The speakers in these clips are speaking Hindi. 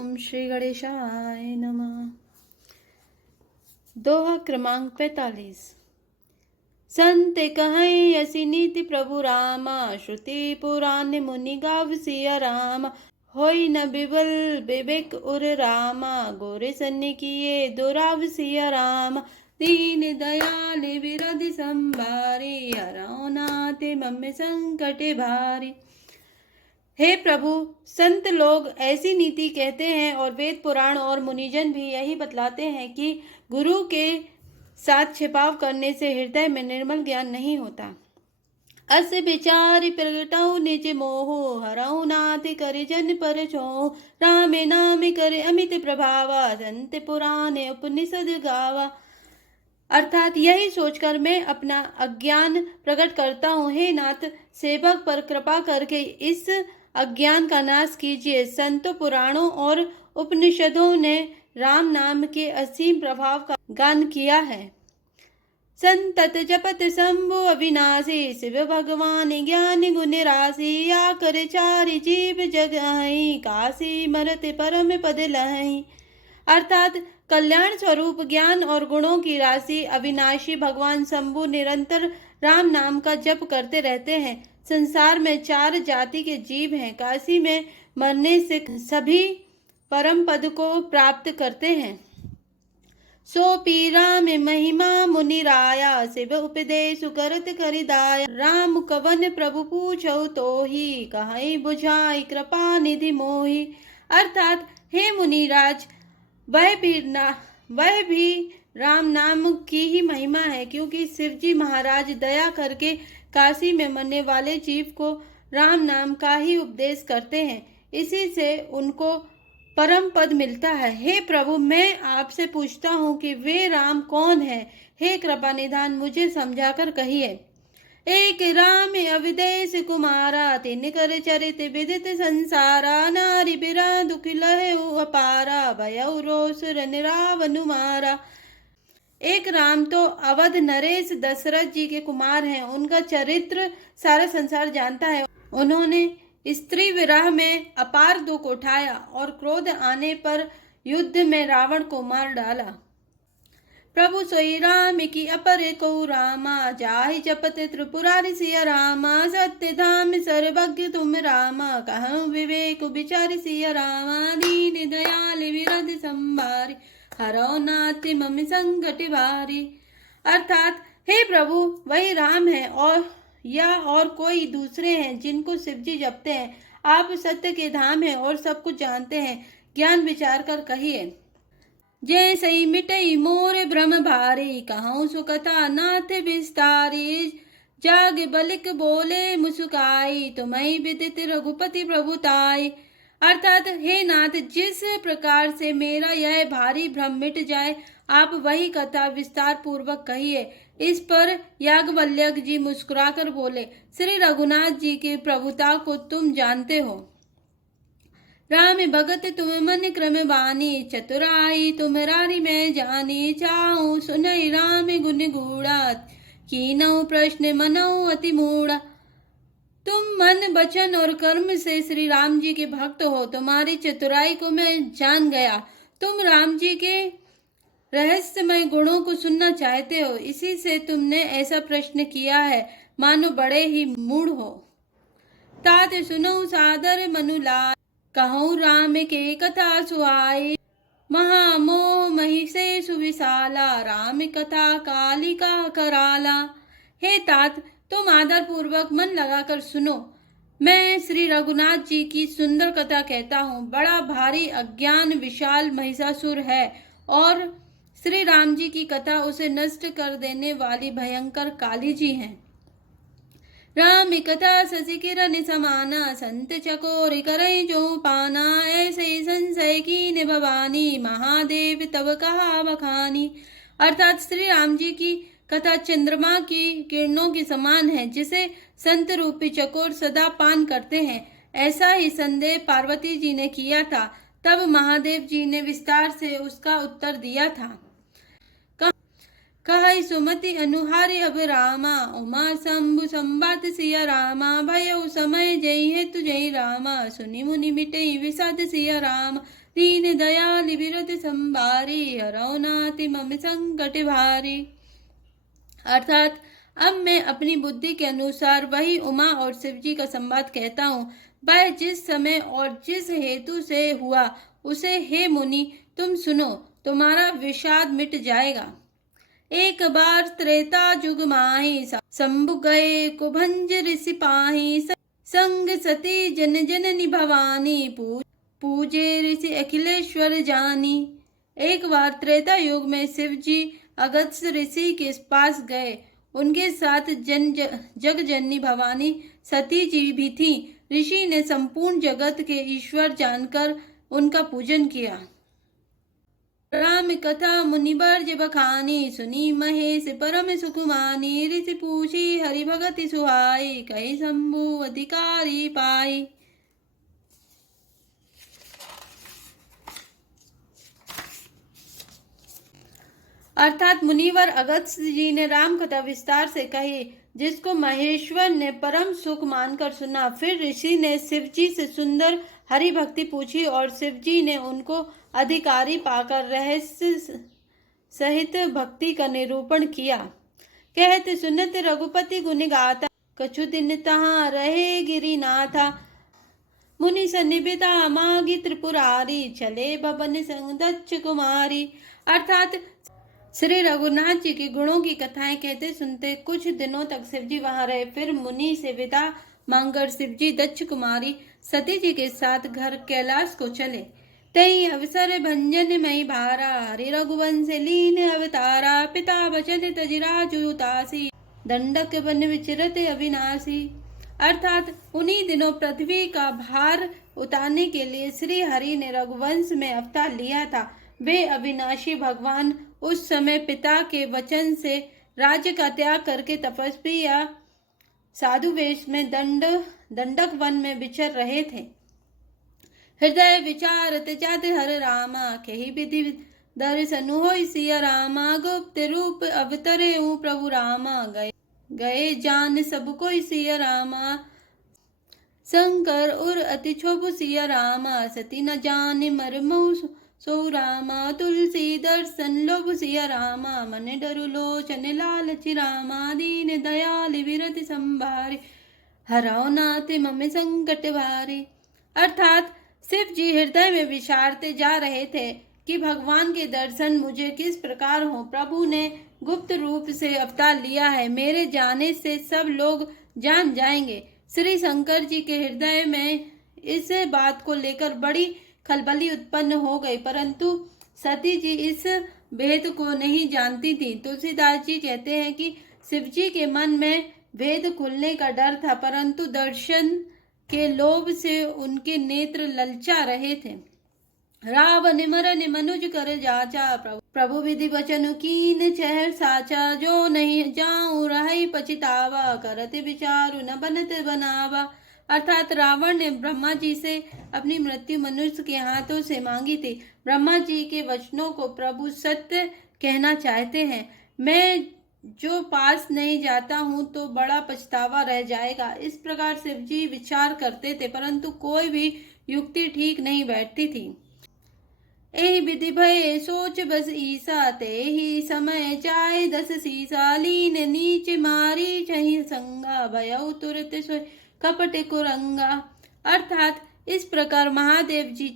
ओम श्री गणेशाय नमः। दोहा क्रमांक 45। संत कहें असी नीति प्रभु रामा, श्रुति पुराण मुनि गाव सिया रामा। होई न बिबल विवेक उर रामा, गोरे सन्नि किए दुराव सिया रामा। दीन दयाल विरध संभारी, हरौ नाथ मम संकट भारी। हे प्रभु, संत लोग ऐसी नीति कहते हैं और वेद पुराण और मुनिजन भी यही बतलाते हैं कि गुरु के साथ छिपाव करने से हृदय में निर्मल ज्ञान नहीं होता। अस विचार प्रगटौ निज मोहो, हरौ नाथ करे जन पर छोह। राम नाम करे अमित प्रभावा, संत पुराण उपनिषद गावा। अर्थात यही सोचकर मैं अपना अज्ञान प्रकट करता हूँ। हे नाथ, सेवक पर कृपा करके इस अज्ञान का नाश कीजिए। संतों, पुराणों और उपनिषदों ने राम नाम के असीम प्रभाव का गान किया है। संतत जपत शंभु अविनाशी, शिव भगवान ज्ञान गुण राशि। या करे चारि जीव जग आई, काशी मरत परम पद लहई। अर्थात कल्याण स्वरूप ज्ञान और गुणों की राशि अविनाशी भगवान शंभु निरंतर राम नाम का जप करते रहते हैं। संसार में 4 जाति के जीव हैं। काशी में मरने से सभी परम पद को प्राप्त करते हैं। सो पीरा में महिमा मुनि राया, शिव उपदेश करत करिदाया। राम कवन प्रभु पूछौ तोहि, कहई बुझाई कृपा निधि मोहि। अर्थात हे मुनिराज, वह भी राम नाम की ही महिमा है, क्योंकि शिवजी महाराज दया करके काशी में मरने वाले जीव को राम नाम का ही उपदेश करते हैं। इसी से उनको परम पद मिलता है। हे प्रभु, मैं आपसे पूछता हूँ कि वे राम कौन है? हे कृपा निधान, मुझे समझाकर कहिए। एक राम अविदेश कुमारा, तिन कर चरित विदित संसारा। नारी बिरा दुख लहु अपारा, भयउ रोष रावण मारा। एक राम तो अवध नरेश दशरथ जी के कुमार हैं। उनका चरित्र सारा संसार जानता है। उन्होंने स्त्री विरह में अपार दुख उठाया और क्रोध आने पर युद्ध में रावण को मार डाला। प्रभु सोई राम की अपर को रामा, जाहि जपत त्रिपुरारि सिया रामा। सत्य धाम सर्वज्ञ तुम रामा, कहूँ विवेक विचार सिया रामा। दीन दयाल विरध संभारी, हरौ नाथ मम संकट भारी। अर्थात हे प्रभु, वही राम है और कोई दूसरे हैं जिनको शिवजी जपते हैं। आप सत्य के धाम हैं और सब कुछ जानते हैं। ज्ञान विचार कर कहिए। जय सई मिटई मोर भ्रम भारी, कहूँ सुकथा नाथ विस्तारी। जाग बलिक बोले मुस्काई, तुम्हें विदित रघुपति प्रभुताई। अर्थात हे नाथ, जिस प्रकार से मेरा यह भारी भ्रम मिट जाए, आप वही कथा विस्तार पूर्वक कहिए। इस पर याज्ञवल्क्य जी मुस्कुराकर बोले, श्री रघुनाथ जी की प्रभुता को तुम जानते हो। राम भगत तुम मन क्रम बानी, चतुराई तुम्हारी मैं जानी। चाहूँ सुनई राम गुण गूढ़ा, कीनऊ प्रश्न मनऊ अति मूढ़ा। तुम मन वचन और कर्म से श्री राम जी के भक्त हो। तुम्हारी चतुराई को मैं जान गया। तुम राम जी के रहस्यमय गुणों को सुनना चाहते हो, इसी से तुमने ऐसा प्रश्न किया है, मानो बड़े ही मूढ़ हो। तात सुनो सादर मनुलाय, कहूँ राम के कथा सुहाई। महामोह महिषे सुविशाला, राम कथा कालिका कराला। हे तात, तुम आदर पूर्वक मन लगाकर सुनो। मैं श्री रघुनाथ जी की सुंदर कथा कहता हूँ। बड़ा भारी अज्ञान विशाल महिषासुर है और श्री राम जी की कथा उसे नष्ट कर देने वाली भयंकर काली जी हैं। राम कथा शशि किरण समाना, संत चकोर करे जो पाना। ऐसे संशय की भवानी, महादेव तब कहा बखानी। अर्थात श्री राम जी की कथा चंद्रमा की किरणों के समान है, जिसे संत रूपी चकोर सदा पान करते हैं। ऐसा ही संदेह पार्वती जी ने किया था। तब महादेव जी ने विस्तार से उसका उत्तर दिया था। कहै सुमति अनुहारी अब रामा, उमा शंभु संबात सिया रामा, भयो समय जय है तुझे रामा, सुनि मुनि मिटई विषाद सिया राम, दीन दयाल विरत संबारी, हरौ नाथ मम संकट भारी। अर्थात अब मैं अपनी बुद्धि के अनुसार वही उमा और शिवजी का संवाद कहता हूँ। वह जिस समय और जिस हेतु से हुआ उसे हे मुनि तुम सुनो, तुम्हारा विषाद मिट जाएगा। एक बार त्रेता जुग माही, शंभु गए कुभंज ऋषि पाही, संग सती जन जननी भवानी, पूजे ऋषि अखिलेश्वर जानी। एक बार त्रेता युग में शिव जी अगस्त्य ऋषि के पास गए। उनके साथ जग जननी भवानी सती जी भी थी। ऋषि ने संपूर्ण जगत के ईश्वर जानकर उनका पूजन किया। राम कथा मुनिवर्ज बखानी, सुनी महेश परम सुकुमानी, ऋषि पूछी हरि भगति सुहाई, कही शंभु अधिकारी पाई। अर्थात मुनिवर अगस्त्य जी ने राम कथा विस्तार से कही, जिसको महेश्वर ने परम सुख मानकर सुना। फिर ऋषि ने शिवजी से सुंदर हरि भक्ति पूछी और शिवजी ने उनको अधिकारी पाकर रहस्य सहित भक्ति का निरूपण किया। कहते सुनत रघुपति गुण गाथा, कछु दिन तहाँ रहे गिरिनाथा, मुनि सन्निभिता मागी त्रिपुरारी, चले भवन संग दक्ष कुमारी। अर्थात श्री रघुनाथ जी के गुणों की कथाएं कहते सुनते कुछ दिनों तक शिवजी वहां रहे। फिर मुनि से विदा मांगकर शिवजी दक्ष कुमारी सती जी के साथ घर कैलाश को चले। तई अवसर भंजन मई भारा, हरि रघुवंश लीन अवतारा, पिता बचन तजिराजु तासी, दंडक बन विचरत अविनाशी। अर्थात उन्हीं दिनों पृथ्वी का भार उतारने के लिए श्री हरि ने रघुवंश में अवतार लिया था। वे अविनाशी भगवान उस समय पिता के वचन से राज्य का त्याग करके तपस्वी या साधु वेश में दंडक वन में विचर रहे थे। हृदय विचारत जात हर रामा, कही विधि दर्शन होई सिया रामा, गुप्त रूप अवतरे प्रभु रामा, गए जान सब कोई सिया रामा, शंकर उर अति क्षोभ सिया रामा, सती न जाने मरमु सो रामा, तुलसी दर्शन लोभ सिया रामा, मन डरु लोचन लालचि रामा, दीन दयाल विरत संभारे, हरौ नाथ मम संकट भारे। अर्थात शिव जी हृदय में विचारते जा रहे थे कि भगवान के दर्शन मुझे किस प्रकार हो। प्रभु ने गुप्त रूप से अवतार लिया है, मेरे जाने से सब लोग जान जाएंगे। श्री शंकर जी के हृदय में इस बात को लेकर बड़ी खलबली उत्पन्न हो गई, परंतु सती जी इस भेद को नहीं जानती थी। तुलसीदास जी कहते हैं कि शिवजी के मन में भेद खुलने का डर था, परंतु दर्शन के लोभ से उनके नेत्र ललचा रहे थे। रावण मरन मनुज कर जाचा, प्रभु विधि वचन कीन चहर साचा, जो नहीं जाऊं रही पछितावा, करत विचारु न बनत बनावा। अर्थात रावण ने ब्रह्मा जी से अपनी मृत्यु मनुष्य के हाथों से मांगी थी। ब्रह्मा जी के वचनों को प्रभु सत्य कहना चाहते हैं। मैं जो पास नहीं जाता हूँ तो बड़ा पछतावा रह जाएगा। इस प्रकार शिवजी विचार करते थे, परंतु कोई भी युक्ति ठीक नहीं बैठती थी। एहि विधि भय सोच बस ईसा, ते ही समय जाय दस सीसा, लीन नीच मारी चहि संगा, भयउ तुरत सोय कपट कुरंगा। अर्थात इस प्रकार महादेव जी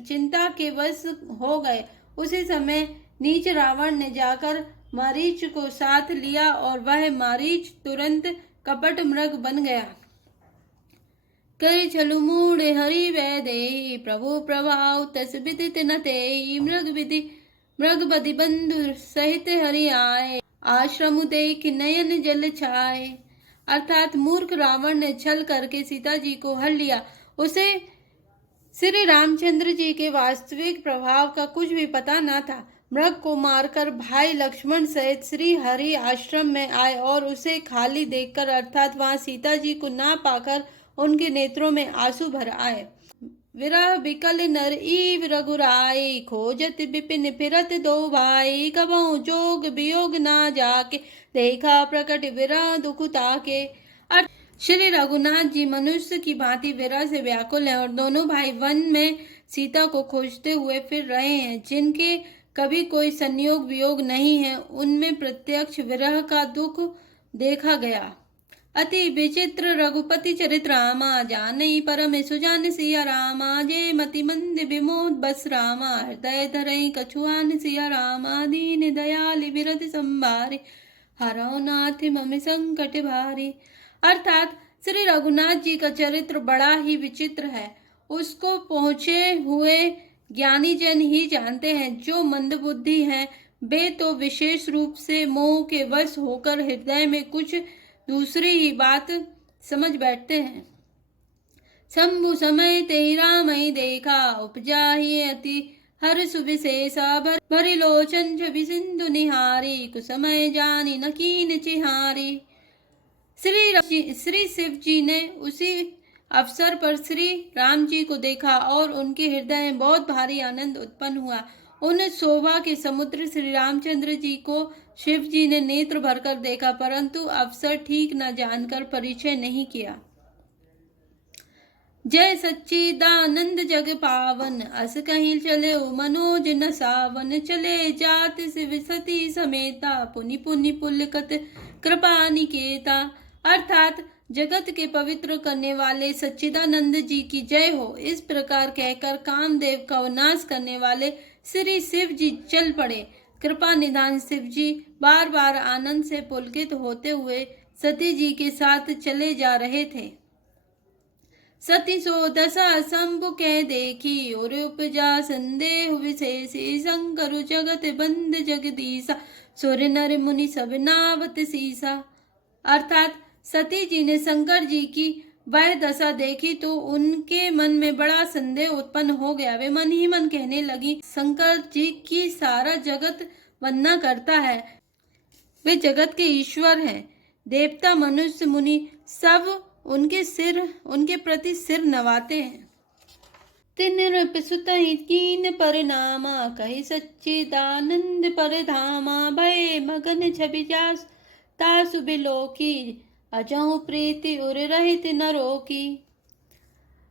चिंता के वश हो गए। उसी समय नीच रावण ने जाकर मारीच को साथ लिया और वह मारीच तुरंत कपट मृग बन गया। कर छलु मूढ़ हरि वैदेही, प्रभु प्रभाव तस विदित न तेई, मृग बदि बंधु सहित हरि आए, आश्रम देख नयन जल छाए। अर्थात मूर्ख रावण ने छल करके सीता जी को हर लिया। उसे श्री रामचंद्र जी के वास्तविक प्रभाव का कुछ भी पता न था। मृग को मारकर भाई लक्ष्मण सहित श्री हरि आश्रम में आए और उसे खाली देखकर, अर्थात वहां सीता जी को ना पाकर उनके नेत्रों में आंसू भर आए। विरह बिकल नर ईव रघुराई, खोजत बिपिन फिरत दो भाई, कबहु जोग वियोग ना जाके, देखा प्रकट विरह दुख ताके। श्री रघुनाथ जी मनुष्य की भांति विरह से व्याकुल हैं और दोनों भाई वन में सीता को खोजते हुए फिर रहे हैं। जिनके कभी कोई संयोग वियोग नहीं है, उनमें प्रत्यक्ष विरह का दुख देखा गया। अति विचित्र रघुपति चरित्र रामा, जानई परम सुजान सिया रामा, जे मति मंद विमोद बस रामा, हृदय धरई कछुआन सिया रामा, दीन दयाल बिरध संभारे, हरौ नाथ मम संकट भारी। अर्थात श्री रघुनाथ जी का चरित्र बड़ा ही विचित्र है। उसको पहुंचे हुए ज्ञानी जन ही जानते हैं। जो मंदबुद्धि हैं वे तो विशेष रूप से मोह के वश होकर हृदय में कुछ दूसरी ही बात समझ बैठते हैं। शंभु समय तेहि रामहि देखा, उपजा ही अति हर्ष विशेषा, भरि लोचन छवि सिंधु निहारी, कुसमय जानी न कीन चिहारी। श्री शिव जी ने उसी अवसर पर श्री राम जी को देखा और उनके हृदय में बहुत भारी आनंद उत्पन्न हुआ। उन शोभा के समुद्र श्री रामचंद्र जी को शिव जी ने नेत्र भरकर देखा, परंतु अवसर ठीक न जानकर परिचय नहीं किया। जय सच्चिदानंद जग पावन, अस कहीं चले मनोज न सावन, चले जात शिव सती समेता, पुनि पुनि पुलकत कृपा निकेता। अर्थात जगत के पवित्र करने वाले सच्चिदानंद जी की जय हो। इस प्रकार कहकर कामदेव का नाश करने वाले श्री शिव जी चल पड़े। कृपा निधान शिव जी बार बार आनंद से पुलकित होते हुए सती जी के साथ चले जा रहे थे। सती सो दशा शंभु कह देखी, और उपजा संदेह विशेषी, शंकर जगत बंद जगदीसा, सुर नर मुनि सब नावत सीसा। अर्थात सती जी ने शंकर जी की वह दशा देखी तो उनके मन में बड़ा संदेह उत्पन्न हो गया। वे मन ही मन कहने लगी, शंकर जी की सारा जगत वंदना करता है, वे जगत के ईश्वर हैं। देवता मनुष्य मुनि सब उनके प्रति सिर नवाते हैं। तिन रूप सुतहि कीन परिणामा, कही सच्चिदानंद पर धामा, भय मगन छवि जास तासु बिलोकी, अजहु प्रीति उर रहित न रोकी।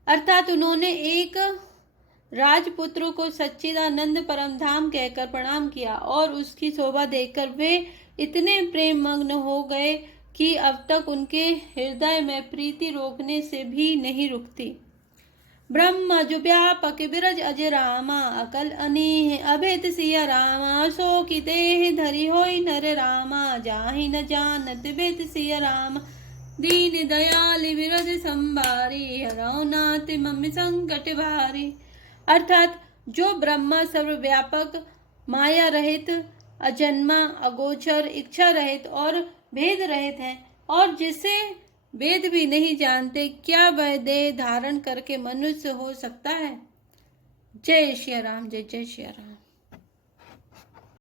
अर्थात उन्होंने एक राजपुत्र को सच्चिदानंद परम धाम कहकर प्रणाम किया और उसकी शोभा देखकर वे इतने प्रेम मग्न हो गए कि अब तक उनके हृदय में प्रीति रोकने से भी नहीं रुकती। ब्रह्म जो व्यापक बिरज अज रामा, अकल अनीह अभेद सिया रामा, सो की देह धरी होई नर रामा, जाहि न जानत भेद सिया रामा, दीन दयाल बिरज संभारी, हरौ नाथ मम संकट भारी। अर्थात जो ब्रह्मा सर्वव्यापक, माया रहित, अजन्मा, अगोचर, इच्छा रहित और भेद रहित हैं और जिसे वेद भी नहीं जानते, क्या वह देह धारण करके मनुष्य हो सकता है। जय श्री राम, जय जय श्री राम।